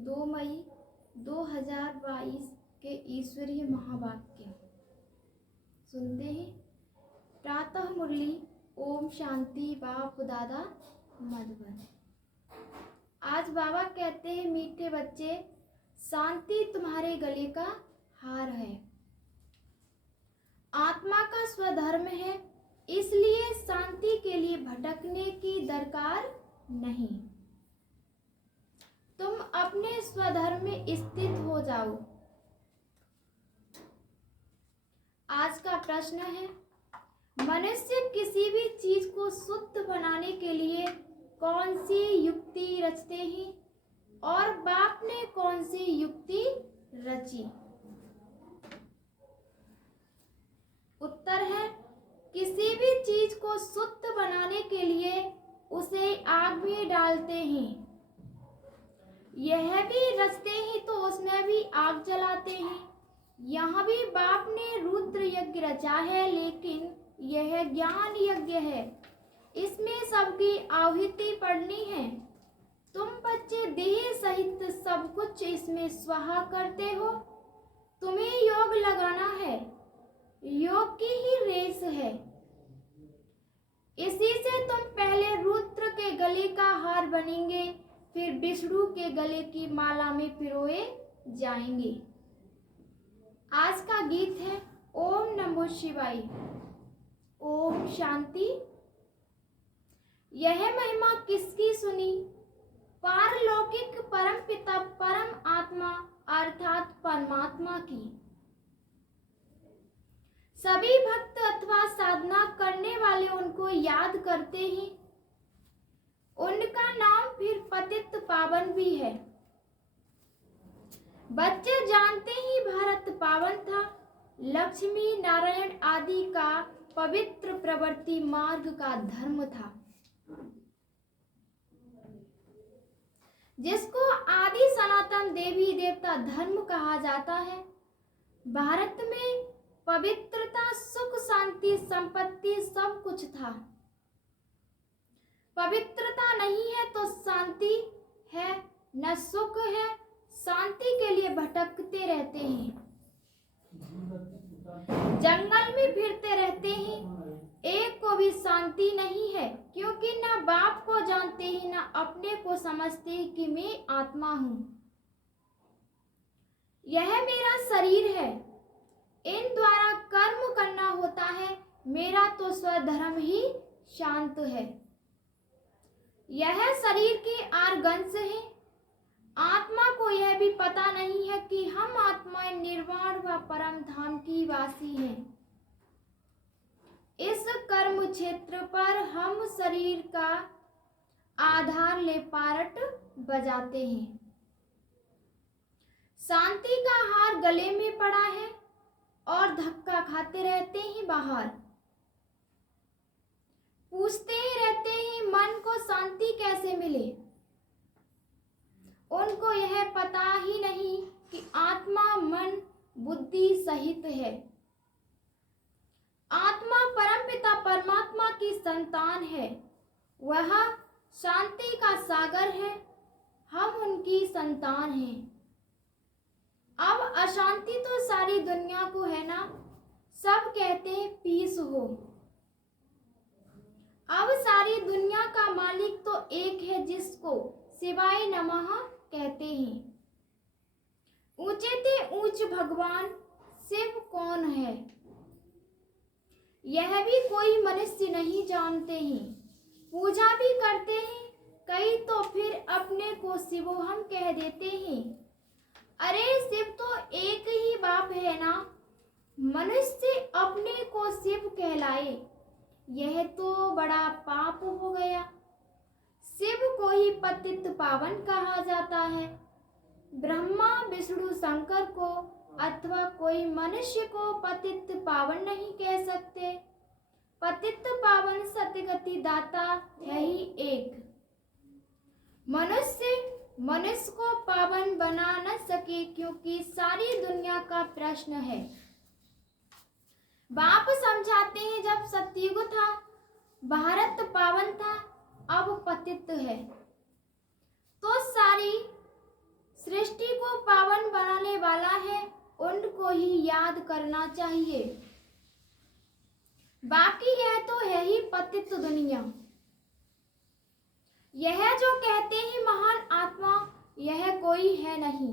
2 मई 2022 के ईश्वरीय महावाक्य सुनते हैं। प्रातः मुरली। ओम शांति। बाप दादा मधुबन। आज बाबा कहते हैं, मीठे बच्चे, शांति तुम्हारे गले का हार है। आत्मा का स्वधर्म है, इसलिए शांति के लिए भटकने की दरकार नहीं। तुम अपने स्वधर्म में स्थित हो जाओ। आज का प्रश्न है, मनुष्य किसी भी चीज को शुद्ध बनाने के लिए कौन सी युक्ति रचते हैं और बाप ने कौन सी युक्ति रची? उत्तर है, किसी भी चीज को शुद्ध बनाने के लिए उसे आग में डालते हैं। यह भी रचते हैं तो उसमें भी आग जलाते हैं। यहाँ भी बाप ने रुद्र यज्ञ रचा है, लेकिन यह ज्ञान यज्ञ है। इसमें सबकी आहुति पड़नी है। तुम बच्चे देह सहित सब कुछ इसमें स्वाहा करते हो। तुम्हें योग लगाना है, योग की ही रेस है। इसी से तुम पहले रुद्र के गले का हार बनेंगे, फिर विष्णु के गले की माला में पिरोए जाएंगे। आज का गीत है ओम नमो शिवाय। ओम शांति। यह महिमा किसकी सुनी? पारलौकिक परम पिता परम आत्मा अर्थात परमात्मा की। सभी भक्त अथवा साधना करने वाले उनको याद करते हैं। उनका नाम फिर पतित पावन भी है। बच्चे जानते ही भारत पावन था। लक्ष्मी नारायण आदि का पवित्र प्रवृत्ति मार्ग का धर्म था, जिसको आदि सनातन देवी देवता धर्म कहा जाता है। भारत में पवित्रता, सुख, शांति, संपत्ति सब कुछ था। पवित्रता नहीं है तो शांति है न सुख है। शांति के लिए भटकते रहते हैं, जंगल में फिरते रहते हैं। एक को भी शांति नहीं है, क्योंकि न बाप को जानते हैं न अपने को समझते हैं कि मैं आत्मा हूं। यह मेरा शरीर है, इन द्वारा कर्म करना होता है। मेरा तो स्वधर्म ही शांत है। यह शरीर के आर्गंश है। आत्मा को यह भी पता नहीं है कि हम आत्माएं निर्वाण व परम धाम की वासी हैं। इस कर्म क्षेत्र पर हम शरीर का आधार ले पारट बजाते हैं। शांति का हार गले में पड़ा है और धक्का खाते रहते हैं बाहर। पूछते ही रहते हैं, मन को शांति कैसे मिले? उनको यह पता ही नहीं कि आत्मा मन बुद्धि सहित है। आत्मा परमपिता परमात्मा की संतान है। वह शांति का सागर है, हम उनकी संतान हैं। अब अशांति तो सारी दुनिया को है ना। सब कहते हैं पीस हो। अब सारी दुनिया का मालिक तो एक है, जिसको शिवाय नमः कहते हैं। ऊंचे ते ऊंच भगवान शिव कौन है, यह भी कोई मनुष्य नहीं जानते हैं। पूजा भी करते हैं कई, तो फिर अपने को शिवोहम कह देते हैं। अरे शिव तो एक ही बाप है ना। मनुष्य अपने को शिव कहलाए, यह तो बड़ा पाप हो गया। शिव को ही पतित पावन कहा जाता है। ब्रह्मा विष्णु शंकर को अथवा कोई मनुष्य को पतित पावन नहीं कह सकते। पतित पावन सतगति दाता है ही एक। मनुष्य को पावन बना न सके, क्योंकि सारी दुनिया का प्रश्न है। बाप समझाते हैं, जब सतयुग था भारत पावन था, अब पतित है। तो सारी ही याद करना चाहिए। बाकी यह तो है ही पतित दुनिया। यह जो कहते हैं महान आत्मा, यह कोई है नहीं।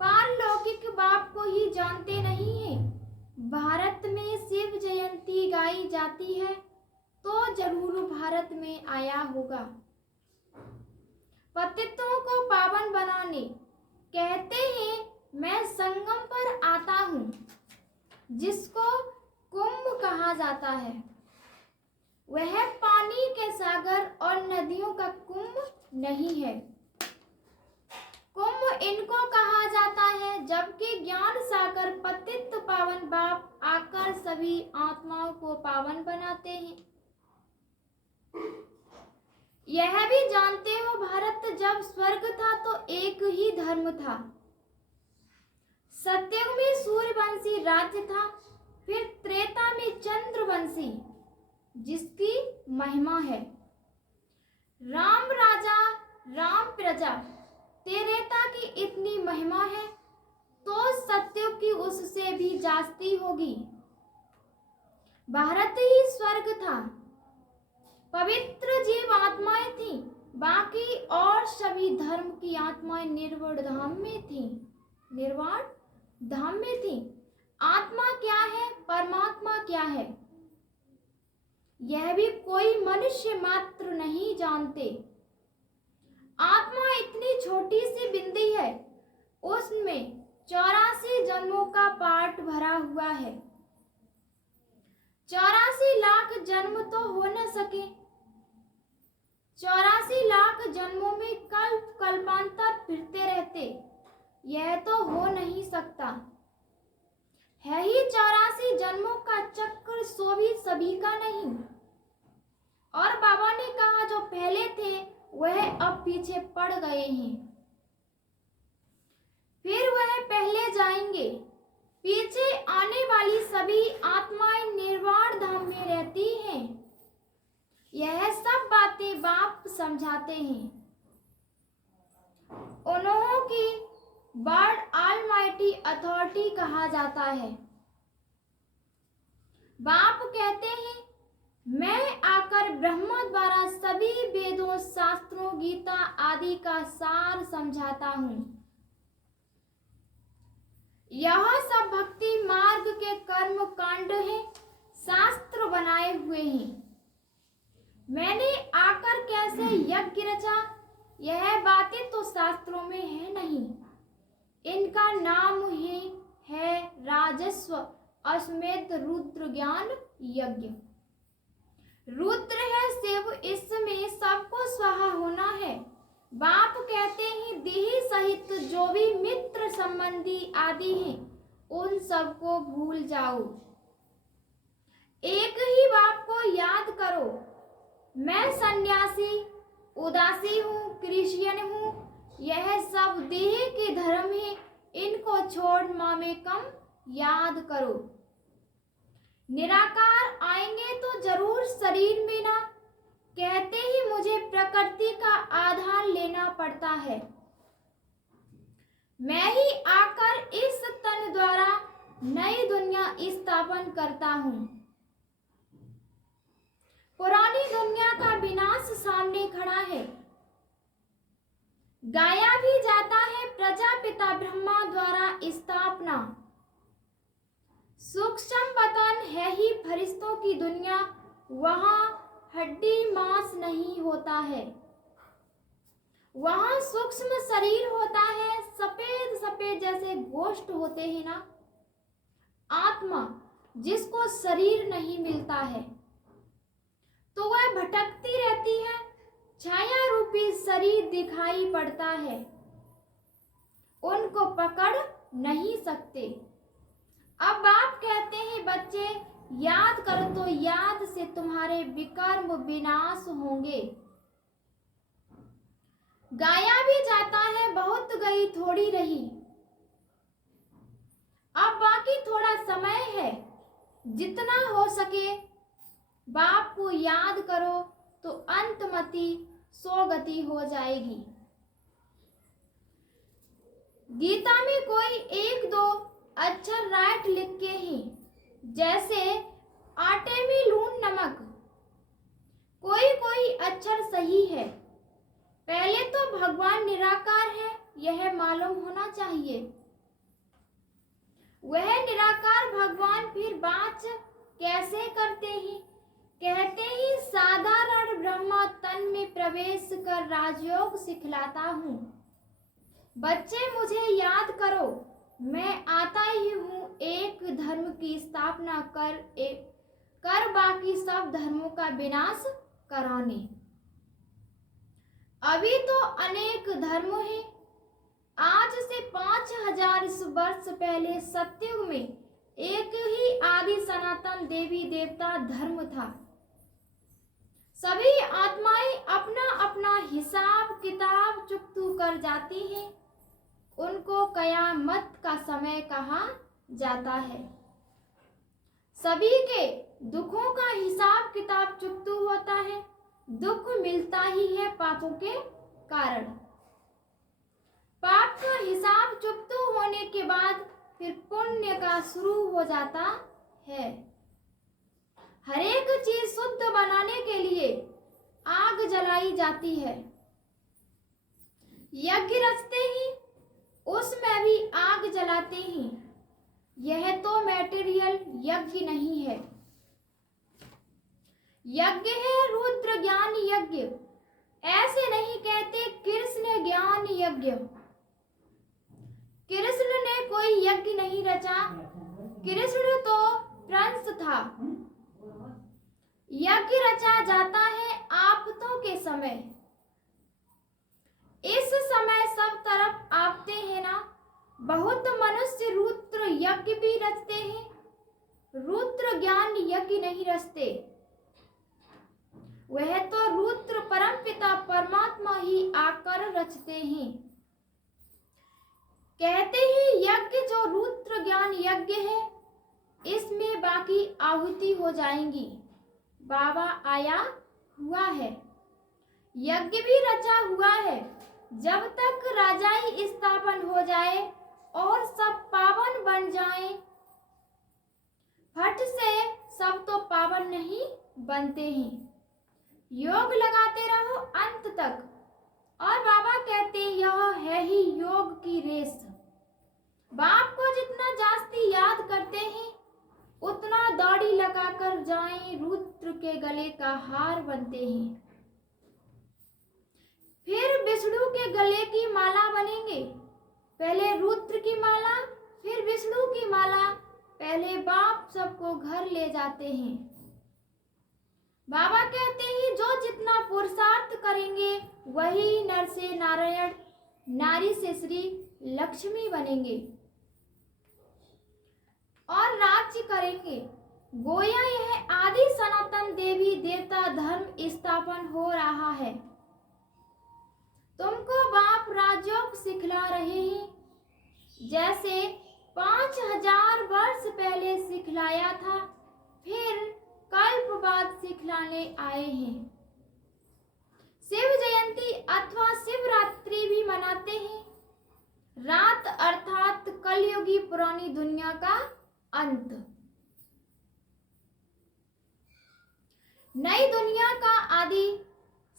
पारलौकिक बाप को ही जानते नहीं है। भारत में शिव जयंती गाई जाती है तो जरूर भारत में आया होगा। पतितों को पावन बनाने कहते हैं, मैं संगम पर आता हूँ, जिसको कुंभ कहा जाता है। वह पानी के सागर और नदियों का कुंभ नहीं है। कुंभ इनको कहा जाता है, जबकि ज्ञान सागर पतित पावन बाप आकर सभी आत्माओं को पावन बनाते हैं। यह भी जानते हो, भारत जब स्वर्ग था तो एक ही धर्म था। सतयुग में सूर्यवंशी राज्य था, फिर त्रेता में चंद्रवंशी, जिसकी महिमा है। राम राजा राम प्रजा, त्रेता की इतनी महिमा है तो सतयुग की उससे भी जास्ती होगी। भारत ही स्वर्ग था, पवित्र जीव आत्माएं थीं, बाकी और सभी धर्म की आत्माएं निर्वाण धाम में थीं। निर्वाण धाम में थीं। आत्मा क्या है, परमात्मा क्या है, यह भी कोई मनुष्य मात्र नहीं जानते। आत्मा इतनी छोटी सी बिंदी है, उसमें 84 जन्मों का पाठ भरा हुआ है। 84 लाख जन्म तो हो न सके। 84 लाख जन्मों में कल्प कल्पांतर फिरते रहते, यह तो हो नहीं सकता। है ही 84 जन्मों का चक्र, सो भी सभी का नहीं। और बाबा ने कहा, जो पहले थे वह अब पीछे पड़ गए हैं, फिर वह पहले जाएंगे। पीछे आने वाली सभी आत्माएं निर्वाण धाम में रहती हैं। यह सब बातें बाप समझाते हैं। उन्हों की वर्ड ऑलमाइटी अथॉरिटी कहा जाता है। बाप कहते हैं, मैं आकर ब्रह्मा द्वारा सभी वेदों, शास्त्रों, गीता आदि का सार समझाता हूँ। यह सब भक्ति मार्ग के कर्म कांड है, शास्त्र बनाए हुए हैं। मैंने आकर कैसे यज्ञ रचा, यह बातें तो शास्त्रों में है नहीं। इनका नाम ही है राजस्व अश्वमेध रुद्र ज्ञान यज्ञ। रुद्र है शिव, इसमें सबको स्वाहा होना है। बाप कहते हैं, देही सहित जो भी मित्र संबंधी आदि हैं, उन सबको भूल जाओ। एक ही बाप को याद करो। मैं सन्यासी, उदासी हूँ, क्रिश्चियन हूँ, यह सब देह के धर्म है, इनको छोड़ मामे कम याद करो। निराकार आएंगे तो जरूर शरीर में ना, कहते ही मुझे प्रकृति का आधार लेना पड़ता है। मैं ही आकर इस तन द्वारा नई दुनिया स्थापन करता हूँ। पुरानी दुनिया का विनाश सामने खड़ा है। गाया भी जाता है प्रजापिता ब्रह्मा द्वारा स्थापना। सूक्ष्म पतन है ही फरिश्तों की दुनिया, वहां हड्डी मांस नहीं होता है, वहां सूक्ष्म शरीर होता है। सफेद सफेद जैसे गोश्त होते हैं ना, आत्मा जिसको शरीर नहीं मिलता है तो वह भटकती रहती है, छाया रूपी शरीर दिखाई पड़ता है, उनको पकड़ नहीं सकते। अब आप कहते हैं, बच्चे याद करो तो याद से तुम्हारे विकर्म विनाश होंगे। गाया भी जाता है, बहुत गई थोड़ी रही। अब बाकी थोड़ा समय है, जितना हो सके बाप को याद करो तो अंतमति सोगति हो जाएगी। गीता में कोई 1-2 अक्षर राइट लिख के ही, जैसे आटे में लून नमक। कोई कोई अक्षर सही है। पहले तो भगवान निराकार है, यह मालूम होना चाहिए। वह निराकार भगवान फिर बात कैसे करते हैं? कहते ही साधारण ब्रह्मा तन में प्रवेश कर राजयोग सिखलाता हूँ। बच्चे मुझे याद करो, मैं आता ही हूँ एक धर्म की स्थापना कर बाकी सब धर्मों का विनाश कराने। अभी तो अनेक धर्म हैं। आज से 5000 वर्ष पहले सतयुग में एक ही आदि सनातन देवी देवता धर्म था। सभी आत्माएं अपना अपना हिसाब किताब चुकतू कर जाती हैं। उनको कयामत का समय कहा जाता है। सभी के दुखों का हिसाब किताब चुकतू होता है। दुख मिलता ही है पापों के कारण। पाप का हिसाब चुकतू होने के बाद फिर पुण्य का शुरू हो जाता है। हर एक चीज शुद्ध बनाने के लिए आग जलाई जाती है। यज्ञ रचते ही उसमें भी आग जलाते ही। यह तो मैटेरियल यज्ञ नहीं है। यज्ञ है रुद्र ज्ञान यज्ञ। ऐसे नहीं कहते कृष्ण ज्ञान यज्ञ। कृष्ण ने कोई यज्ञ नहीं रचा। कृष्ण तो प्रिंस था। यज्ञ रचा जाता है आपतों के समय। इस समय सब तरफ आपते हैं ना। बहुत मनुष्य रुद्र यज्ञ भी रचते हैं। रुद्र ज्ञान यज्ञ नहीं रचते। वह तो रुद्र परमपिता परमात्मा ही आकर रचते हैं। कहते हैं यज्ञ जो रुद्र ज्ञान यज्ञ है, इसमें बाकी आहुति हो जाएंगी। बाबा आया हुआ है। यज्ञ भी रचा हुआ है। जब तक राजाई स्थापन हो जाए और सब पावन बन जाए, फट से सब तो पावन नहीं बनते हैं। योग लगाते रहो अंत तक। और बाबा कहते यह है ही योग की रेस। बाप को जितना जास्ती याद करते हैं, उतना दौड़ी लगाकर जाएं रुद्र के गले का हार बनते हैं। फिर विष्णु के गले की माला बनेंगे। पहले रुद्र की माला, फिर विष्णु की माला। पहले बाप सबको घर ले जाते हैं। बाबा कहते हैं जो जितना पुरुषार्थ करेंगे वही नर से नारायण, नारी से श्री लक्ष्मी बनेंगे और राज्य करेंगे। गोया यह आदि सनातन देवी देवता धर्म स्थापन हो रहा है। तुमको बाप राजयोग सिखला रहे हैं, जैसे 5000 वर्ष पहले सिखलाया था, फिर कल्प बाद सिखलाने आए हैं। शिव जयंती अथवा शिवरात्रि भी मनाते हैं। रात अर्थात कलयुगी पुरानी दुनिया का अंत। नई दुनिया का आदि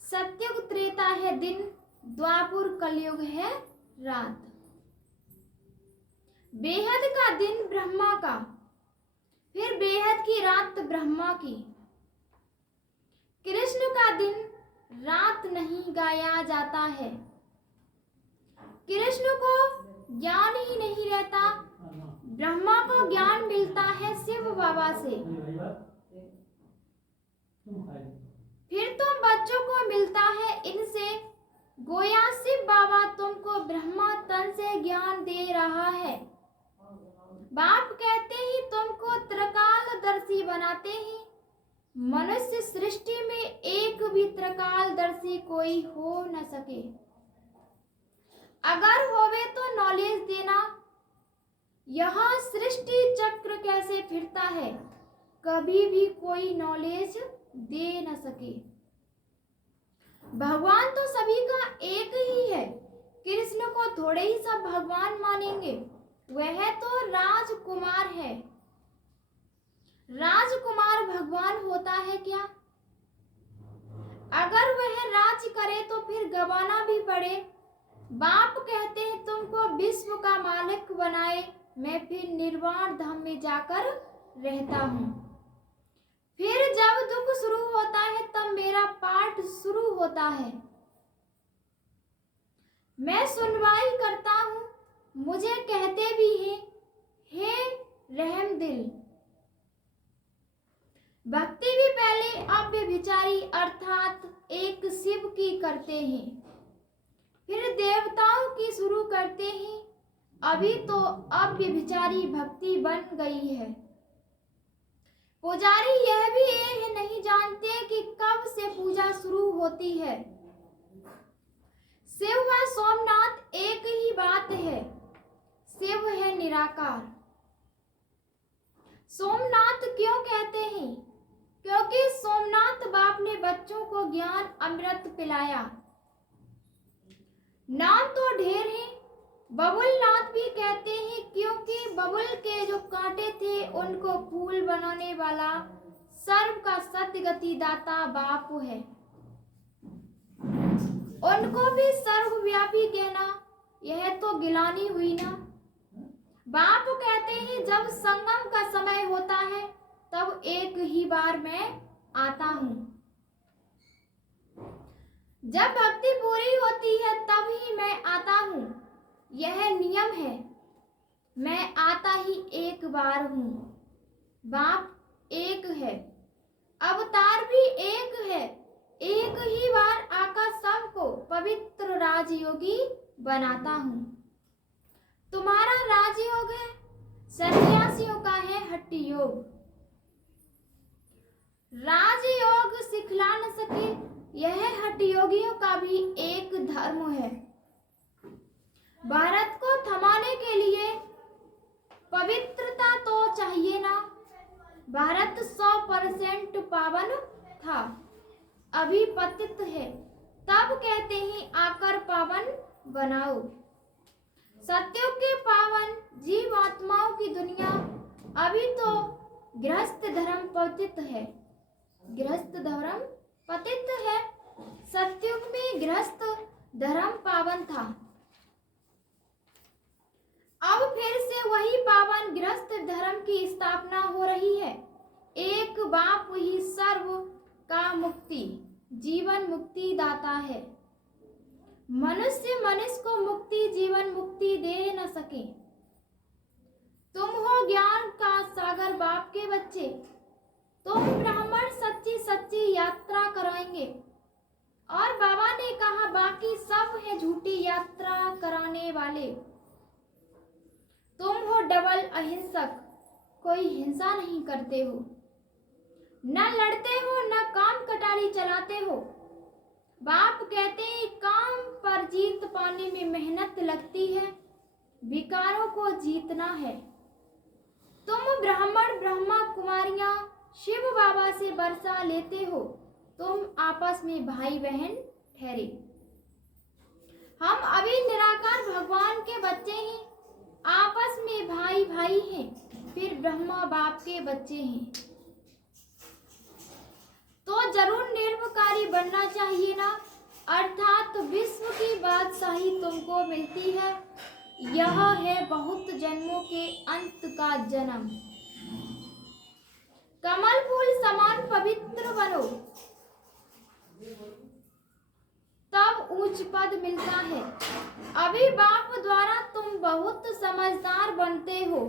सतयुग त्रेता है दिन, द्वापुर कलयुग है रात। बेहद का दिन ब्रह्मा का, फिर बेहद की रात ब्रह्मा की। कृष्ण का दिन रात नहीं गाया जाता है। कृष्ण को ज्ञान ही नहीं रहता। ब्रह्मा को ज्ञान मिलता है शिव बाबा से। फिर तुम बच्चों को मिलता है इनसे। गोया शिव बाबा तुमको ब्रह्मा तन से ज्ञान दे रहा है। बाप कहते ही तुमको त्रिकालदर्शी बनाते हैं। मनुष्य सृष्टि में एक भी त्रिकालदर्शी कोई हो न सके। अगर होवे तो नॉलेज देना। यहाँ सृष्टि चक्र कैसे फिरता है, कभी भी कोई नॉलेज दे न सके। भगवान तो सभी का एक ही है। कृष्ण को थोड़े ही सब भगवान मानेंगे। वह तो राजकुमार है। राजकुमार भगवान होता है क्या? अगर वह राज्य करे तो फिर गवाना भी पड़े। बाप कहते हैं तुमको विश्व का मालिक बनाए, मैं फिर निर्वाण धाम में जाकर रहता हूँ। फिर जब दुख शुरू होता है तब मेरा पाठ शुरू होता है। मैं सुनवाई करता हूँ, मुझे कहते भी हैं हे रहम दिल। भक्ति भी पहले अव्यभिचारी अर्थात एक शिव की करते हैं, फिर देवताओं की शुरू करते हैं। अभी तो अव्यभिचारी भक्ति बन गई है। पुजारी यह भी नहीं जानते कि कब से पूजा शुरू होती है। शिव व सोमनाथ एक ही बात है। शिव है निराकार। सोमनाथ क्यों कहते हैं? क्योंकि सोमनाथ बाप ने बच्चों को ज्ञान अमृत पिलाया। नाम तो ढेर हैं। बबुलनाथ भी कहते हैं क्योंकि बबुल के जो कांटे थे उनको फूल बनाने वाला सर्व का सत्यगति दाता बाप है। उनको भी सर्वव्यापी कहना यह तो गिलानी हुई ना। बाप कहते हैं जब संगम का समय होता है तब एक ही बार मैं आता हूँ। जब भक्ति पूरी होती है तब ही मैं आता हूँ। यह नियम है, मैं आता ही एक बार हूँ। बाप एक है, अवतार भी एक है। एक ही बार आकर सबको पवित्र राजयोगी बनाता हूँ। तुम्हारा राजयोग है, सन्यासियों का है हठ योग। राजयोग सिखला न सके, यह हठ योगियों का भी एक धर्म है। भारत को थमाने के लिए पवित्रता तो चाहिए ना। भारत 100% पावन था, अभी पतित है। तब कहते हैं आकर पावन बनाओ। सत्यों के पावन जीवात्माओं की दुनिया अभी तो गृहस्थ धर्म पतित है। गृहस्थ धर्म पतित है। सत्युग में गृहस्थ धर्म पावन था। अब फिर से वही पावन गृहस्थ धर्म की स्थापना हो रही है। एक बाप ही सर्व का मुक्ति जीवन मुक्ति दाता है। मनुष्य को मुक्ति जीवन मुक्ति दे न सके। तुम हो ज्ञान का सागर बाप के बच्चे। तुम ब्राह्मण सच्ची सच्ची यात्रा कराएंगे। और बाबा ने कहा बाकी सब है झूठी यात्रा कराने वाले। तुम हो डबल अहिंसक, कोई हिंसा नहीं करते हो, न लड़ते हो न काम कटारी चलाते हो। बाप कहते हैं काम पर जीत पाने में मेहनत लगती है, विकारों को जीतना है। तुम ब्राह्मण ब्रह्मा कुमारियां शिव बाबा से वर्षा लेते हो, तुम आपस में भाई बहन ठहरे। हम अभी निराकार भगवान के बच्चे हैं, आपस में भाई भाई हैं, फिर ब्रह्मा बाप के बच्चे हैं। तो जरूर निर्विकारी बनना चाहिए ना। अर्थात विश्व की बादशाही तुमको मिलती है। यह है बहुत जन्मों के अंत का जन्म। कमल फूल समान पवित्र बनो, तब उच्च पद मिलता है। अभी बाप द्वारा तुम बहुत समझदार बनते हो।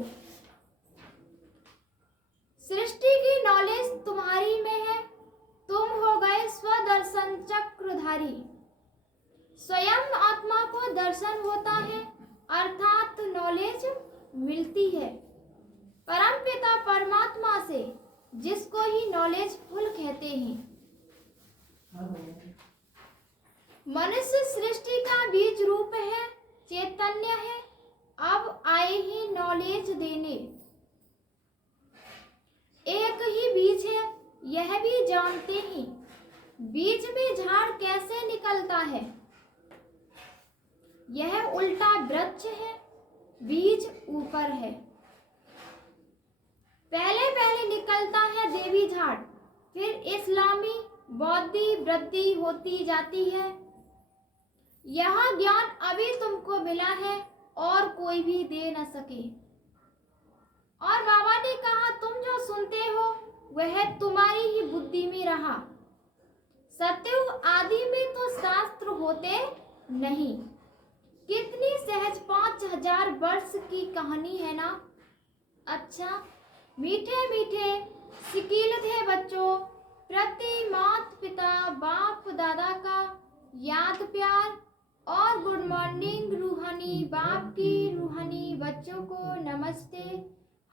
सृष्टि की नॉलेज तुम्हारी में है। तुम हो गए स्वदर्शन चक्रधारी। स्वयं आत्मा को दर्शन होता है, अर्थात नॉलेज मिलती है परमपिता परमात्मा से, जिसको ही नॉलेज फुल कहते हैं। मनुष्य सृष्टि का बीज रूप है, चैतन्य है। अब आए ही नॉलेज देने। एक ही बीज है, यह भी जानते हैं। बीज में झाड़ कैसे निकलता है? यह उल्टा वृक्ष है। बीज ऊपर है। पहले पहले निकलता है देवी झाड़, फिर इस्लामी बौद्धि वृद्धि होती जाती है। यह ज्ञान अभी तुमको मिला है और कोई भी दे न सके। और बाबा ने कहा, तुम जो सुनते हो वह तुम्हारी ही बुद्धि में रहा। सतयुग आदि में तो शास्त्र होते नहीं। कितनी सहज 5000 वर्ष की कहानी है ना। अच्छा, मीठे मीठे सिकील थे बच्चों, प्रति माता पिता बाप दादा का याद प्यार, और गुड मॉर्निंग रूहानी बाप की रूहानी बच्चों को नमस्ते।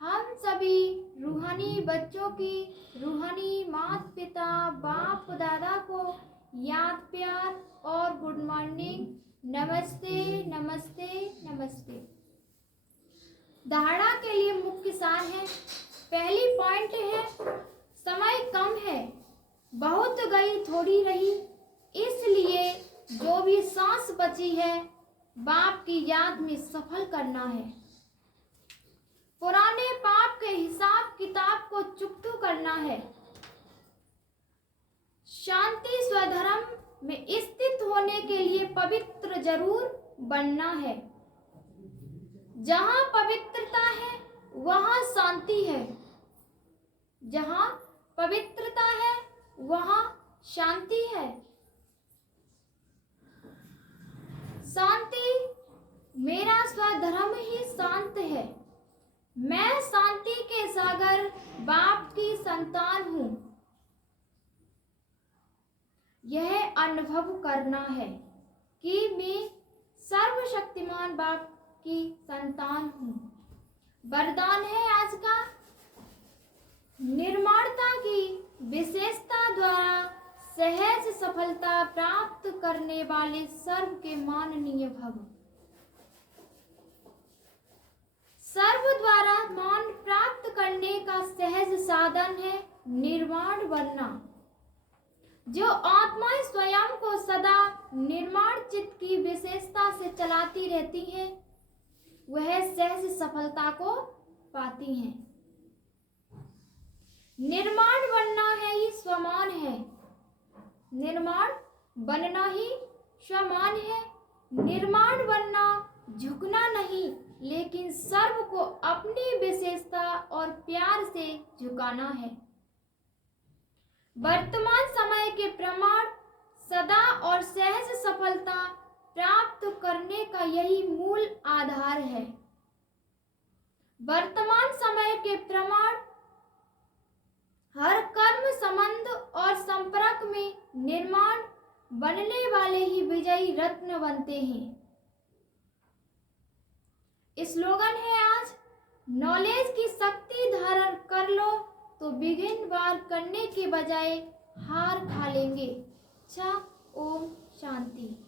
हम सभी रूहानी बच्चों की रूहानी माता पिता बाप दादा को याद प्यार और गुड मॉर्निंग, नमस्ते नमस्ते नमस्ते। धारणा के लिए मुख्य सार है। पहली पॉइंट है, समय कम है, बहुत गई थोड़ी रही, इसलिए जो भी सांस बची है बाप की याद में सफल करना है। पुराने पाप के हिसाब किताब को चुकतू करना है। शांति स्वधर्म में स्थित होने के लिए पवित्र जरूर बनना है। जहाँ पवित्रता है वहाँ शांति है, जहाँ पवित्रता है वहाँ शांति है। शांति, मेरा स्वधर्म ही शांत है। मैं शांति के सागर बाप की संतान हूँ। यह अनुभव करना है कि मैं सर्वशक्तिमान बाप की संतान हूँ। वरदान है आज का, निर्माणता की विशेषता द्वारा सहज सफलता प्राप्त करने वाले सर्व के माननीय भव। सर्व द्वारा मान प्राप्त करने का सहज साधन है निर्माण बनना। जो आत्माएं स्वयं को सदा निर्माण चित्त की विशेषता से चलाती रहती हैं, वह सहज सफलता को पाती हैं। निर्माण बनना है ही स्वमान है। निर्माण बनना ही स्वमान है। निर्माण बनना झुकना नहीं, लेकिन सर्व को अपनी विशेषता और प्यार से झुकाना है। वर्तमान समय के प्रमाण सदा और सहज सफलता प्राप्त करने का यही मूल आधार है। वर्तमान समय के प्रमाण हर कर्म संबंध और संपर्क में निर्माण बनने वाले ही विजयी रत्न बनते हैं। स्लोगन है आज, नॉलेज की शक्ति धारण कर लो तो बिगिन वार करने के बजाय हार खा लेंगे। अच्छा, ओम शांति।